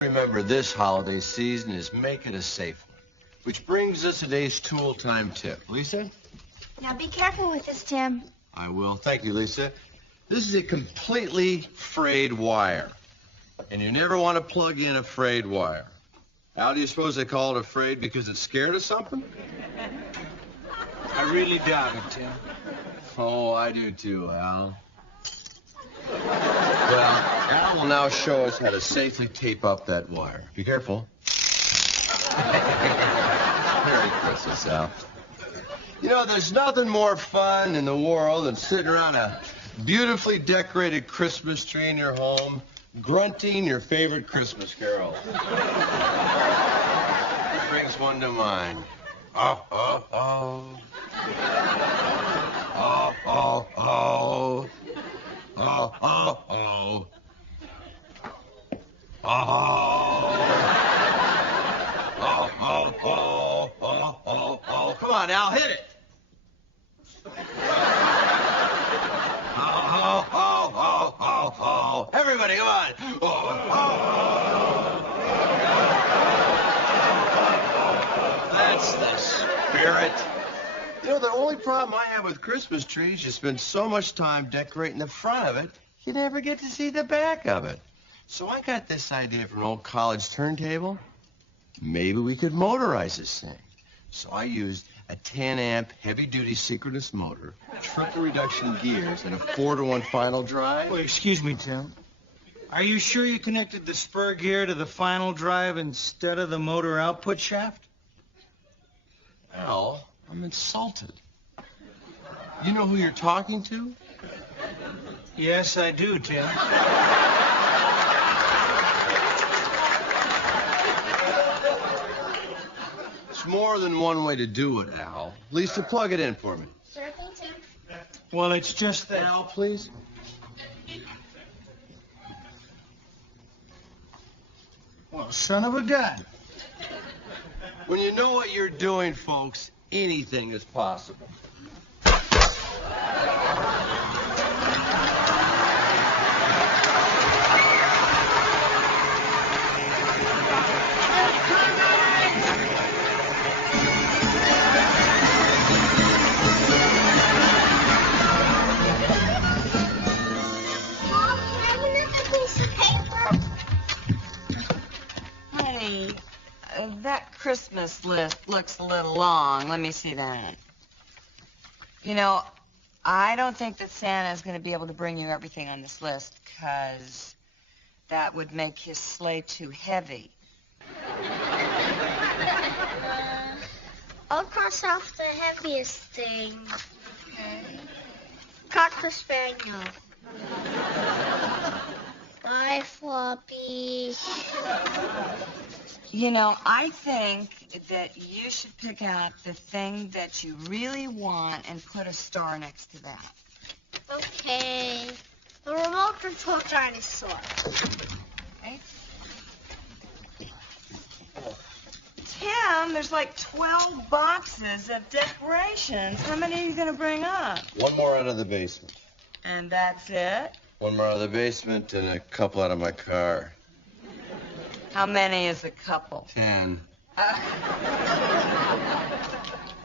Remember this holiday season is make it a safe one. Which brings us today's tool time tip. Lisa? Now be careful with this, Tim. I will. Thank you, Lisa. This is a completely frayed wire. And you never want to plug in a frayed wire. How do you suppose they call it a frayed? Because it's scared of something? I really doubt it, Tim. Oh, I do too, Al. Well, Al will now show us how to safely tape up that wire. Be careful. Merry Christmas, Al. You know, there's nothing more fun in the world than sitting around a beautifully decorated Christmas tree in your home, grunting your favorite Christmas carol. Brings one to mind. Oh, oh, oh. Oh, oh, oh. Oh, oh, oh. Oh. Oh, oh, oh, oh, oh, oh. Come on now, hit it. Oh, oh, oh, oh, oh. Everybody, come on. Oh, oh. That's the spirit. You know, the only problem I have with Christmas trees, you spend so much time decorating the front of it, you never get to see the back of it. So I got this idea from an old college turntable. Maybe we could motorize this thing. So I used a 10-amp heavy-duty synchronous motor, triple reduction gears, and a 4-to-1 final drive. Wait, excuse me, Tim. Are you sure you connected the spur gear to the final drive instead of the motor output shaft? Al, I'm insulted. You know who you're talking to? Yes, I do, Tim. It's more than one way to do it, Al. Lisa, plug it in for me. Sure thing, Tim. Well, it's just that. Al, please. Well, son of a gun. When you know what you're doing, folks, anything is possible. Honey, that Christmas list looks a little long. Let me see that. You know, I don't think that Santa's going to be able to bring you everything on this list, because that would make his sleigh too heavy. I'll cross off the heaviest thing. Okay. Cocker Spaniel. Bye, Floppy. You know, I think that you should pick out the thing that you really want and put a star next to that. Okay. The remote control dinosaur. Okay. Tim, there's like 12 boxes of decorations. How many are you going to bring up? One more out of the basement. And that's it? One more out of the basement and a couple out of my car. How many is a couple? 10.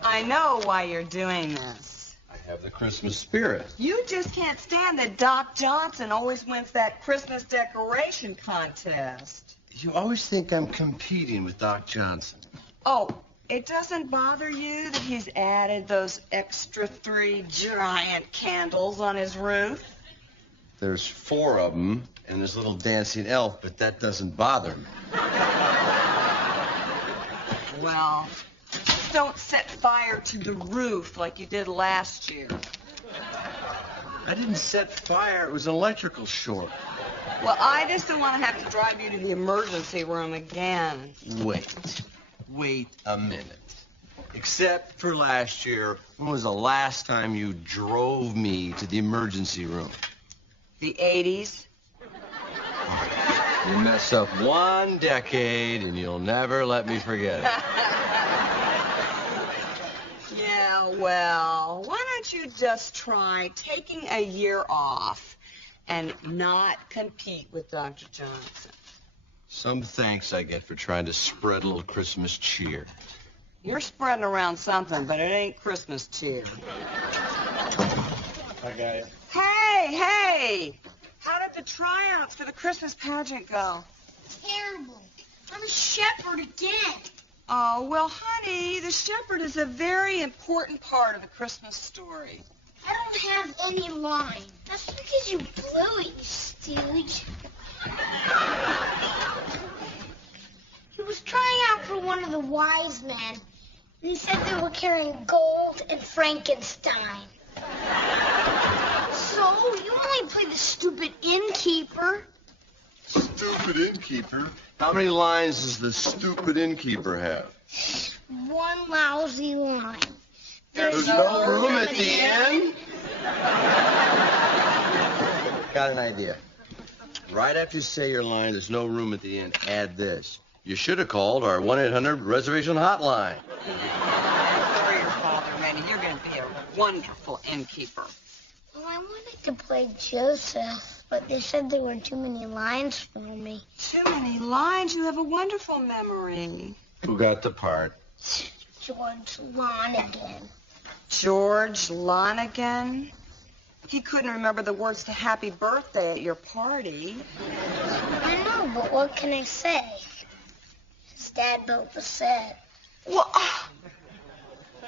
I know why you're doing this. I have the Christmas spirit. You just can't stand that Doc Johnson always wins that Christmas decoration contest. You always think I'm competing with Doc Johnson. Oh, it doesn't bother you that he's added those extra 3 giant candles on his roof? There's 4 of them and this little dancing elf, but that doesn't bother me. Well, just don't set fire to the roof like you did last year. I didn't set fire. It was an electrical short. Well, I just don't want to have to drive you to the emergency room again. Wait a minute. Except for last year, when was the last time you drove me to the emergency room? The 80s? You mess up one decade and you'll never let me forget it. Yeah, well, why don't you just try taking a year off and not compete with Dr. Johnson? Some thanks I get for trying to spread a little Christmas cheer. You're spreading around something, but it ain't Christmas cheer. I got it. Hey! How did the tryouts for the Christmas pageant go? Terrible. I'm a shepherd again. Oh, well, honey, the shepherd is a very important part of the Christmas story. I don't have any line. That's because you blew it, you stooge. He was trying out for one of the wise men, and he said they were carrying gold and Frankenstein. So, you only play the stupid innkeeper. Stupid innkeeper? How many lines does the stupid innkeeper have? One lousy line. There's no room at the inn? Got an idea. Right after you say your line, there's no room at the inn, add this. You should have called our 1-800-reservation hotline. For your father, Randy, you're going to be a wonderful innkeeper. Well, I wanted to play Joseph, but they said there were too many lines for me. Too many lines. You have a wonderful memory. Who got the part? George Lonigan. George Lonigan? He couldn't remember the words to Happy Birthday at your party. I know, but what can I say? His dad built the set. Well,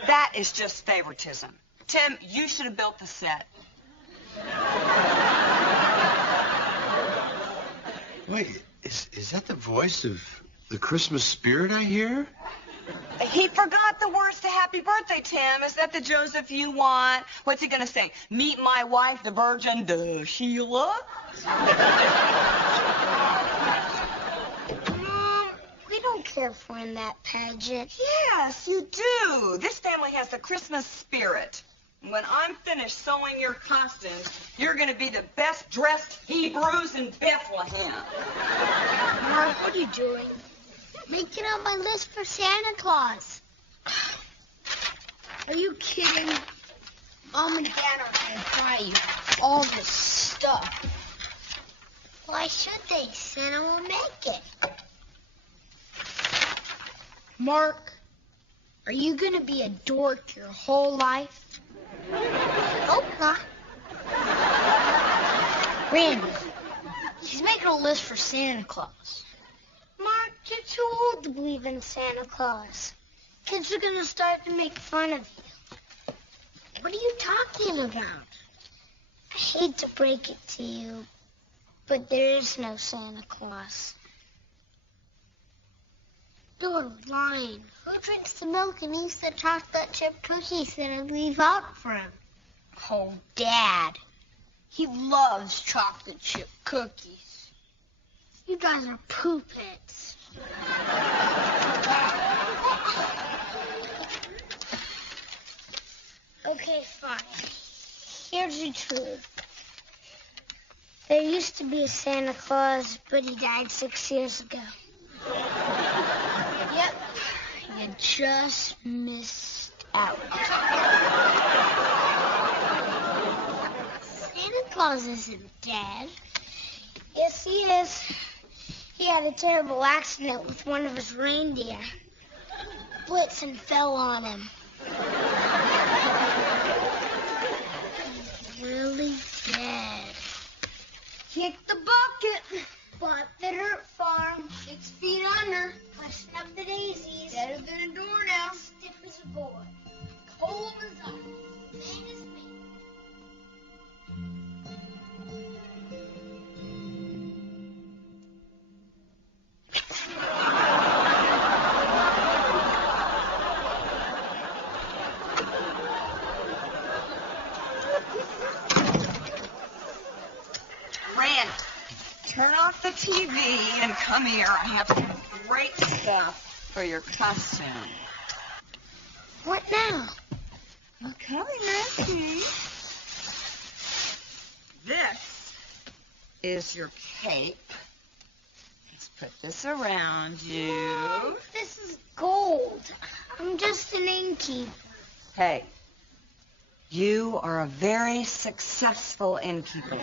that is just favoritism. Tim, you should have built the set. Wait, is that the voice of the Christmas spirit I hear? He forgot the words to Happy Birthday, Tim. Is that the Joseph you want? What's he gonna say? Meet my wife, the Virgin, the Sheila? Mom, we don't care if we're in that pageant. Yes, you do. This family has the Christmas spirit. When I'm finished sewing your costumes, you're gonna be the best dressed Hebrews in Bethlehem. Mark, what are you doing? Making up my list for Santa Claus. Are you kidding? Mom and Dad are going to buy you all this stuff. Why should they? Santa will make it. Mark, are you going to be a dork your whole life? Hope not. Randy, he's making a list for Santa Claus. Mark, you're too old to believe in Santa Claus. Kids are going to start to make fun of you. What are you talking about? I hate to break it to you, but there is no Santa Claus. You're lying. Who drinks the milk and eats the chocolate chip cookies that I leave out for him? Oh, Dad. He loves chocolate chip cookies. You guys are poopits. Okay, fine. Here's the truth. There used to be a Santa Claus, but he died 6 years ago. Yep, you just missed out. Santa Claus isn't dead. Yes, he is. He had a terrible accident with one of his reindeer. Blitzen fell on him. He's really dead. Kick the bucket. Bought the dirt farm. 6 feet under. Pushing up the daisies. Better than a doornail. Stiff as a board. Cold as ice. Man as me. Rand, turn off the TV and come here. I have some great stuff for your costume. What now? I'm coming, Nancy. This is your cape. Let's put this around you. Mom, this is gold. I'm just an innkeeper. Hey, you are a very successful innkeeper.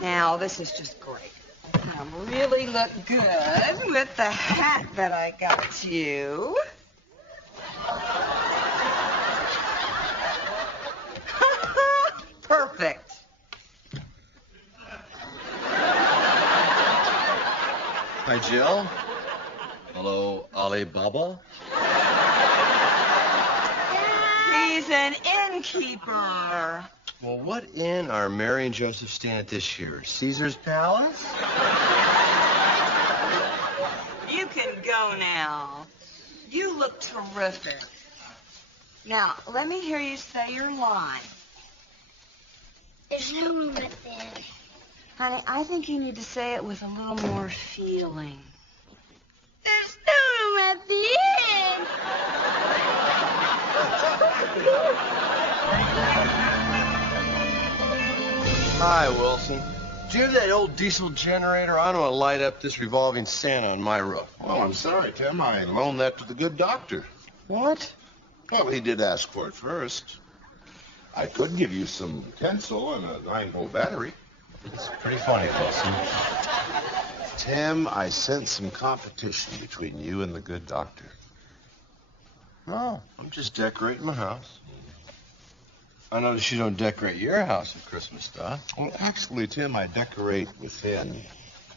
Now, this is just great. really look good with the hat that I got you. Perfect. Hi, Jill. Hello, Alibaba. He's an innkeeper. Well, what inn are Mary and Joseph staying at this year? Caesar's Palace? You can go now. You look terrific. Now, let me hear you say your line. There's no room at the inn. Honey, I think you need to say it with a little more feeling. There's no room at the inn. Hi, Wilson. Do you have that old diesel generator? I want to light up this revolving Santa on my roof. Oh, I'm sorry, Tim. I loaned that to the good doctor. What? Well, he did ask for it first. I could give you some tinsel and a 9-volt battery. It's pretty funny, Wilson. Tim, I sense some competition between you and the good doctor. No, I'm just decorating my house. I notice you don't decorate your house with Christmas stuff. Well, actually, Tim, I decorate within.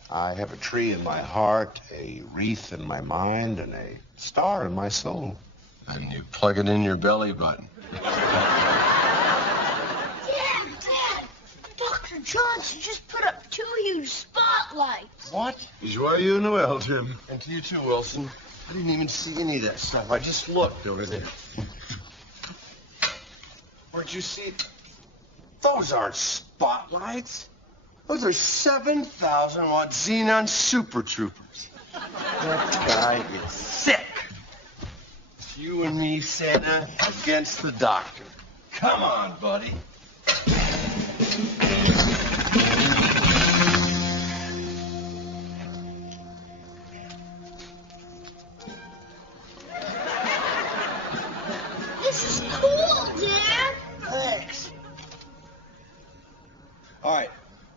I have a tree in my heart, a wreath in my mind, and a star in my soul. And you plug it in your belly button. Dad, Dr. Johnson just put up 2 huge spotlights. What? Joyeux Noel, Tim. And to you too, Wilson. I didn't even see any of that stuff. I just looked over there. Where'd you see it? Those aren't spotlights. Those are 7,000-watt xenon super troopers. That guy is sick. It's you and me, Santa, against the doctor. Come on, buddy. This is cool, Dad. Thanks. All right,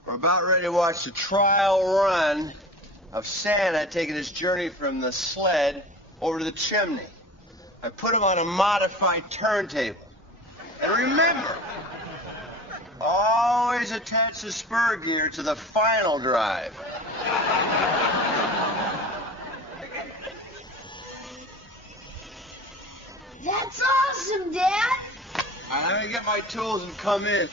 we're about ready to watch the trial run of Santa taking his journey from the sled over to the chimney. I put him on a modified turntable. And remember, always attach the spur gear to the final drive. That's awesome, Dad. All right, let me get my tools and come in.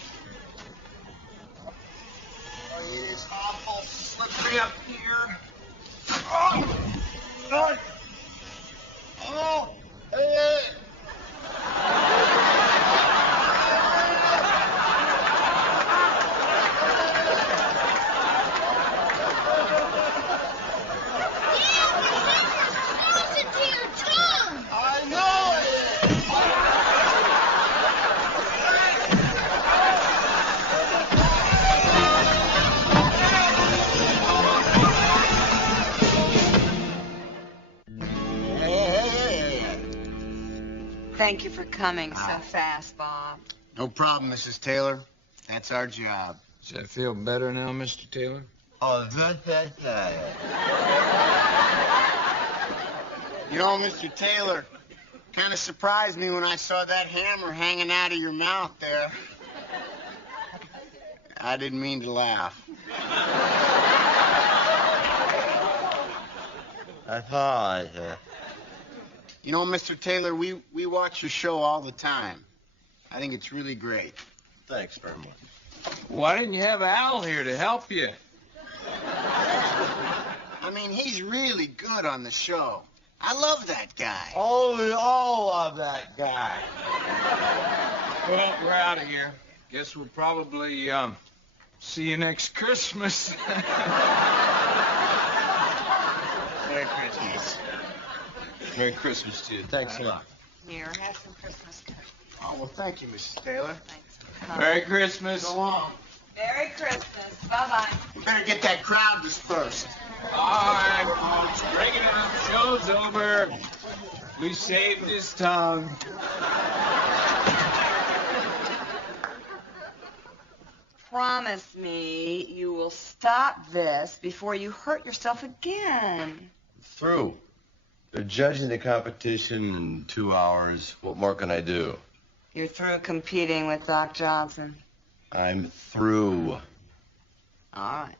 Oh, it is awful slippery up here. Oh! Oh! Oh! Hey! I know it is! Thank you for coming so fast, Bob. No problem, Mrs. Taylor. That's our job. Does that feel better now, Mr. Taylor? Oh, You know, Mr. Taylor, kind of surprised me when I saw that hammer hanging out of your mouth there. I didn't mean to laugh. That's all. You know, Mr. Taylor, we watch your show all the time. I think it's really great. Thanks very much. Why didn't you have Al here to help you? I mean, he's really good on the show. I love that guy. Oh, we all love that guy. Well, we're out of here. Guess we'll probably see you next Christmas. Merry Christmas. Merry Christmas to you. Thanks a lot. Here, have some Christmas cookies. Oh, well, thank you, Mrs. Taylor. Thanks for coming. Merry Christmas. So long. Merry Christmas. Bye-bye. We better get that crowd dispersed. All right, folks, break it up. Show's over. We saved his tongue. promise me you will stop this before you hurt yourself again. Through. They're judging the competition in 2 hours. What more can I do? You're through competing with Doc Johnson. I'm through. All right.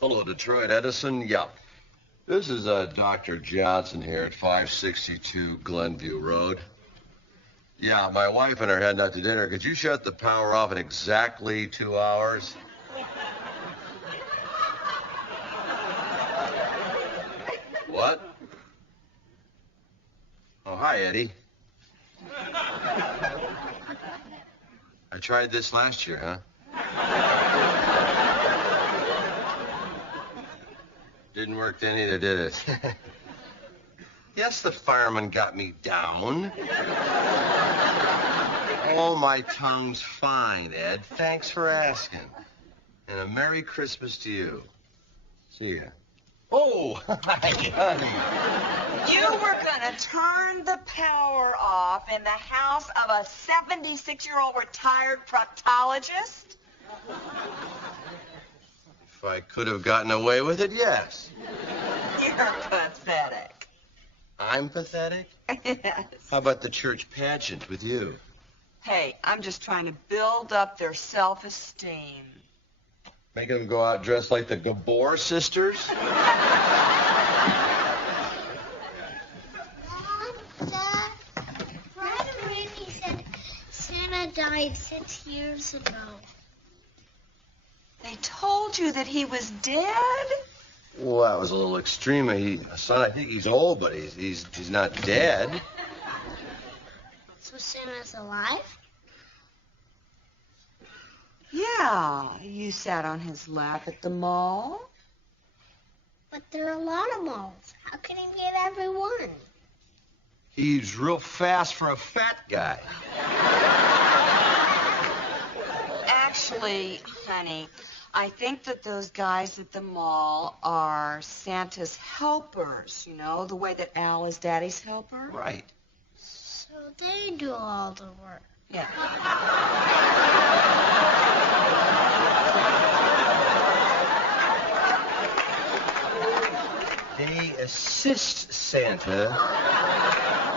Hello, Detroit Edison. Yeah. This is Dr. Johnson here at 562 Glenview Road. Yeah, my wife and her heading out to dinner. Could you shut the power off in exactly 2 hours? What? Oh, hi, Eddie. I tried this last year, huh? Didn't work then either, did it? Yes, the fireman got me down. Oh, my tongue's fine, Ed. Thanks for asking. And a Merry Christmas to you. See ya. Oh, honey. You were going to turn the power off in the house of a 76-year-old retired proctologist? If I could have gotten away with it, yes. You're pathetic. I'm pathetic? Yes. How about the church pageant with you? Hey, I'm just trying to build up their self-esteem. Making them go out dressed like the Gabor sisters? Mom, Dad, Brad and Randy said Santa died 6 years ago. They told you that he was dead? Well, that was a little extreme. Son, I think he's old, but he's not dead. So Santa's alive? Yeah, you sat on his lap at the mall. But there are a lot of malls. How can he get everyone? He's real fast for a fat guy. Actually, honey, I think that those guys at the mall are Santa's helpers, you know, the way that Al is Daddy's helper. Right. So they do all the work. Yeah. They assist Santa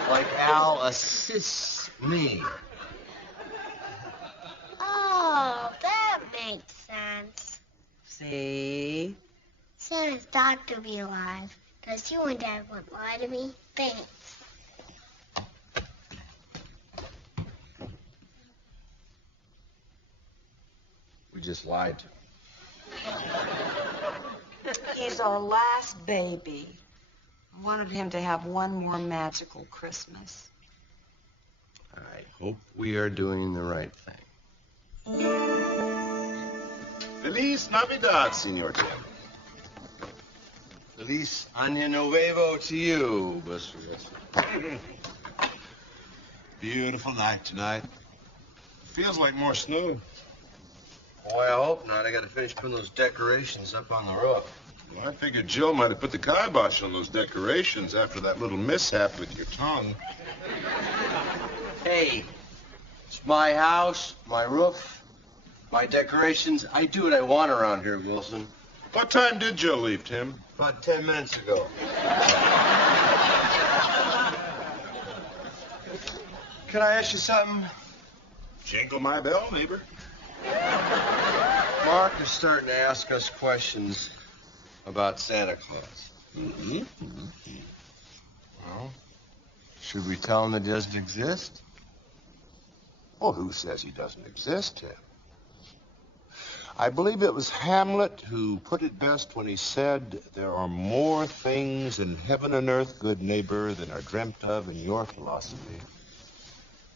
like Al assists me. Oh, that makes sense. See? Santa's got to be alive, because you and Dad wouldn't lie to me. Thanks. We just lied to him. He's our last baby. I wanted him to have one more magical Christmas. I hope we are doing the right thing. Feliz Navidad, Senor Tim. Feliz Año Nuevo to you, Mr. Wilson. Beautiful night tonight. Feels like more snow. Boy, I hope not. I got to finish putting those decorations up on the roof. Well, I figured Jill might have put the kibosh on those decorations after that little mishap with your tongue. Hey, it's my house, my roof, my decorations. I do what I want around here, Wilson. What time did Jill leave, Tim? About 10 minutes ago. Can I ask you something? Jingle my bell, neighbor. Mark is starting to ask us questions about Santa Claus. Mm-hmm. Well, should we tell him that he doesn't exist? Well, who says he doesn't exist, Tim? I believe it was Hamlet who put it best when he said, "There are more things in heaven and earth, good neighbor, than are dreamt of in your philosophy."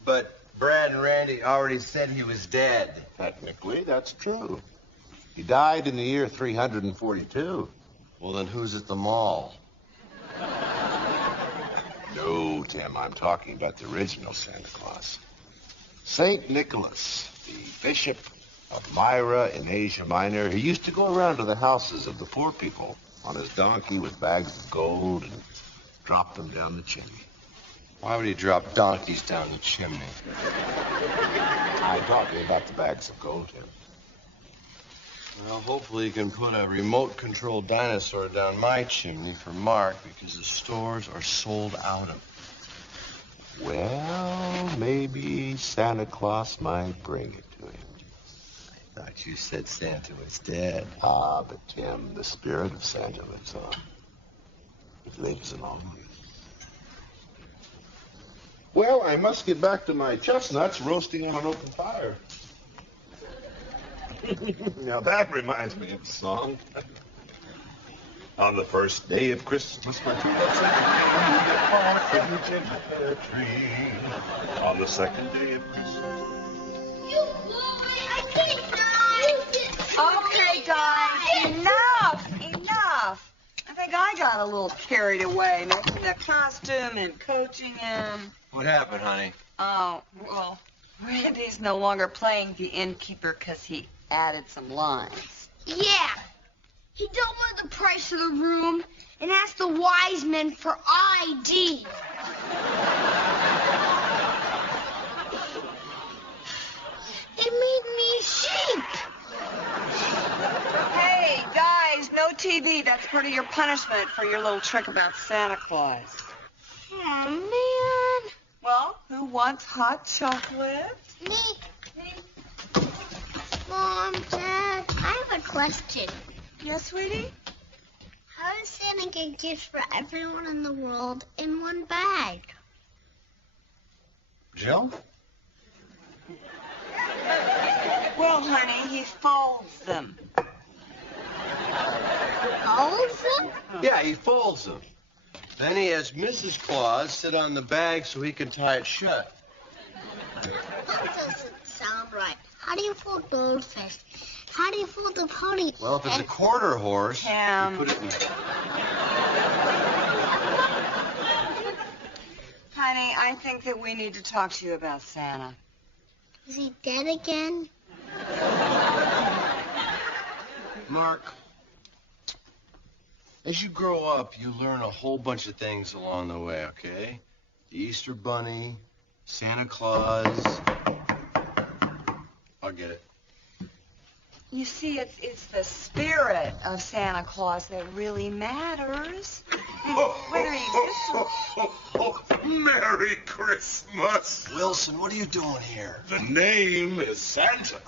But Brad and Randy already said he was dead. Technically, that's true. He died in the year 342. Well, then who's at the mall? No, Tim, I'm talking about the original Santa Claus. St. Nicholas, the bishop of Myra in Asia Minor, he used to go around to the houses of the poor people on his donkey with bags of gold and drop them down the chimney. Why would he drop donkeys down the chimney? I'm talking about the bags of gold, Tim. Well, hopefully you can put a remote-controlled dinosaur down my chimney for Mark because the stores are sold out of it. Well, maybe Santa Claus might bring it to him. I thought you said Santa was dead. Ah, but Tim, the spirit of Santa lives on. It lives along with you. Well, I must get back to my chestnuts roasting on an open fire. Now that reminds me of a song. On the first day of Christmas, my true love sent me a gingerbread tree. On the second day of Christmas. You boy, I can't. Okay, guys, enough. I think I got a little carried away making the costume and coaching him. What happened, honey? Oh, well, Randy's no longer playing the innkeeper because he added some lines. Yeah. He doubled the price of the room and asked the wise men for ID. They made me sheep. Hey, guys, no TV. That's part of your punishment for your little trick about Santa Claus. Oh, man. Well, who wants hot chocolate? Me. Mom, Dad, I have a question. Yes, sweetie? How does Santa get gifts for everyone in the world in one bag? Jill? Well, honey, he folds them. Folds them? Yeah, he folds them. Then he has Mrs. Claus sit on the bag so he can tie it shut. That doesn't sound right. How do you fold goldfish? How do you fold a pony? Well, if it's a quarter horse, Cam. you put it in... Honey, I think that we need to talk to you about Santa. Is he dead again? Mark, as you grow up, you learn a whole bunch of things along the way, okay? The Easter Bunny, Santa Claus. I'll get it. You see, it's the spirit of Santa Claus that really matters. Whether he exists or... Merry Christmas! Wilson, what are you doing here? The name is Santa.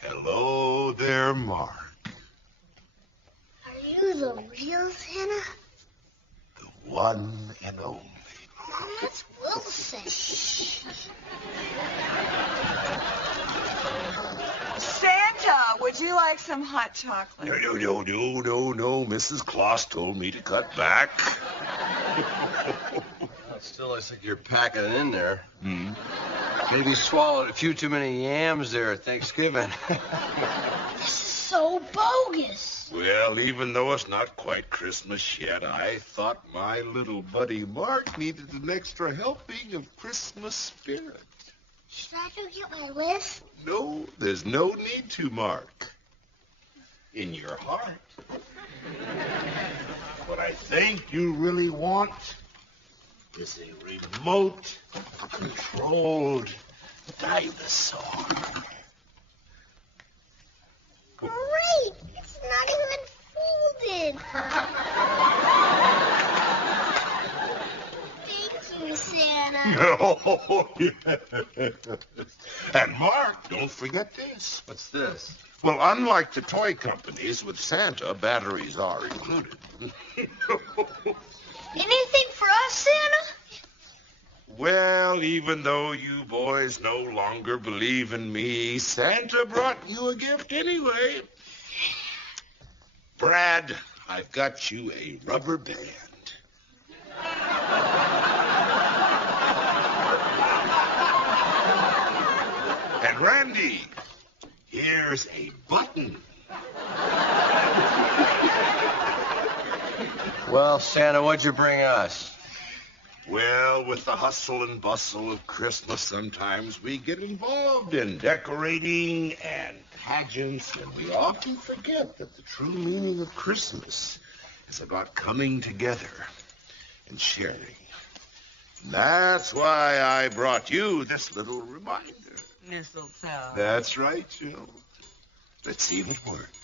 Hello there, Mark. Are you the real Santa? The one and only. Mom, that's Wilson. Santa, would you like some hot chocolate? No. Mrs. Claus told me to cut back. Still, I think you're packing it in there. Maybe swallowed a few too many yams there at Thanksgiving. So bogus. Well, even though it's not quite Christmas yet, I thought my little buddy Mark needed an extra helping of Christmas spirit. Should I go get my list? No, there's no need to, Mark. In your heart. What I think you really want is a remote, controlled dinosaur. Great! It's not even folded. Thank you, Santa. No. And Mark, don't forget this. What's this? Well, unlike the toy companies, with Santa, batteries are included. Anything for us, Santa? Well, even though you boys no longer believe in me, Santa brought you a gift anyway. Brad, I've got you a rubber band. And Randy, here's a button. Well, Santa, what'd you bring us? Well, with the hustle and bustle of Christmas, sometimes we get involved in decorating and pageants, and we often forget that the true meaning of Christmas is about coming together and sharing. That's why I brought you this little reminder. Mistletoe. That's right, Jill. Let's see if it works.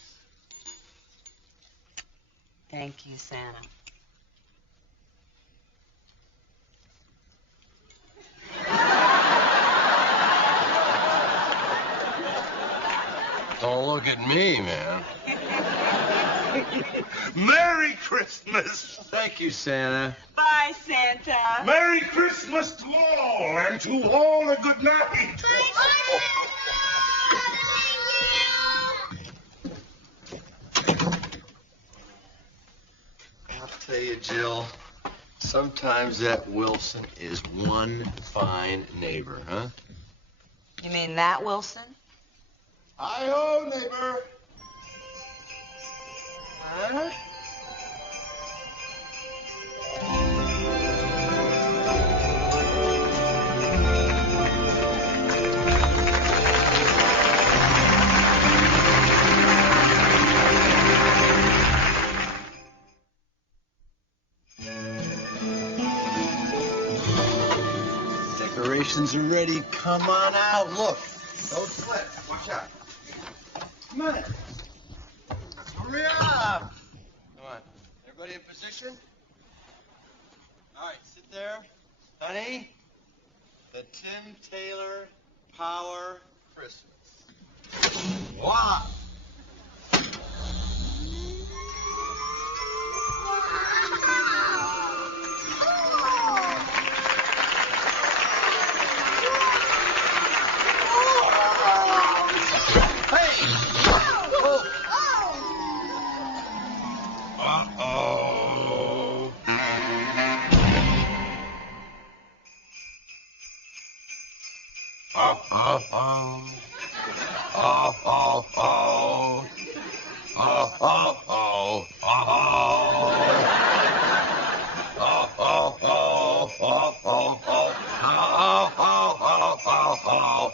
Thank you, Santa. Don't look at me, man. Merry Christmas! Thank you, Santa. Bye, Santa. Merry Christmas to all, and to all a good night. I'll tell you, Jill, sometimes that Wilson is one fine neighbor, huh? You mean that Wilson? Hi-ho, neighbor. Huh? Decorations are ready. Come on out. Look. Don't slip. Watch out. Come on. Hurry up. Come on. Everybody in position? All right, sit there. Honey, the Tim Taylor Power Christmas. Voila.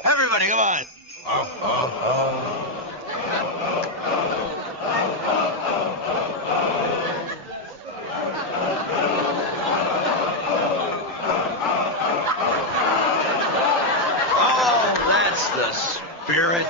Everybody, come on. Oh, that's the spirit.